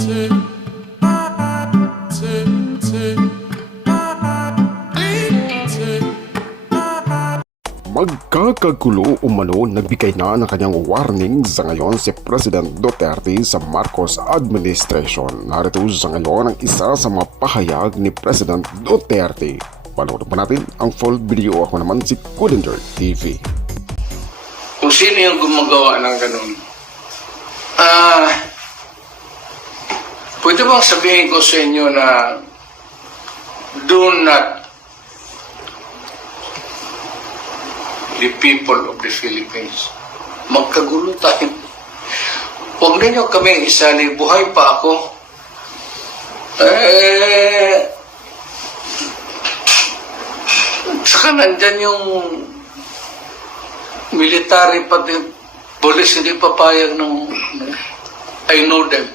Magkakagulo umano nagbigay na ng kanyang warning sa ngayon si President Duterte sa Marcos administration. Narito sa ngayon ang isa sa mga pahayag ni President Duterte. Panoorin pa natin ang full video. Ako naman si Kudinger TV. Kung sino yung gumagawa ng ganun, pwede bang sabihin ko sa inyo na do not the people of the Philippines. Magkagulo tayo. Huwag ninyo kaming isali. Buhay pa ako. Saka nandyan yung military pati police hindi papayag ng I know them.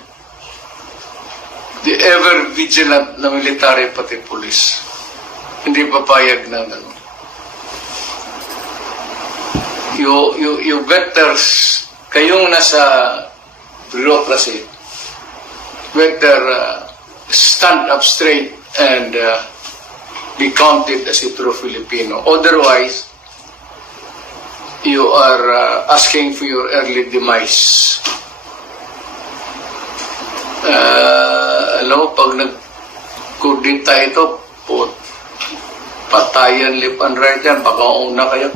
The ever vigilant na military pati police. Hindi papayag ng ano. You better, kayong nasa bureaucracy, better stand up straight and be counted as a true Filipino. Otherwise, you are asking for your early demise. Alam mo, pag nagkudita ito, patayan left and right yan, baka una kayo.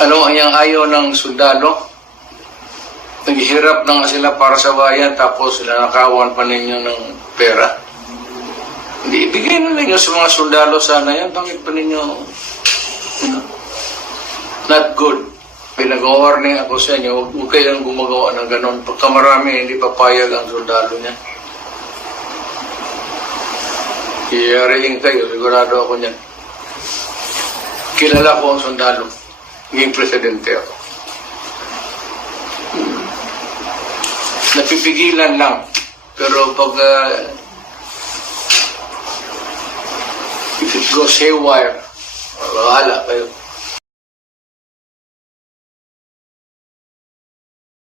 Ano ang ayaw ng sundalo? Naghihirap na nga sila para sa bayan, tapos sila nakawan pa ninyo ng pera. Hindi, ibigay na ninyo sa mga sundalo sana yan. Bakit pa ninyo, not good. Pinag-warning ako sa inyo, huwag kayong gumagawa ng ganon. Pagka marami, hindi papayag ang sundalo niya. Iyarihin kayo, sigurado ako niyan. Kilala ko ang sundalo. Naging presidente ako. Napipigilan lang. Pero pag if it goes haywire, bahala kayo.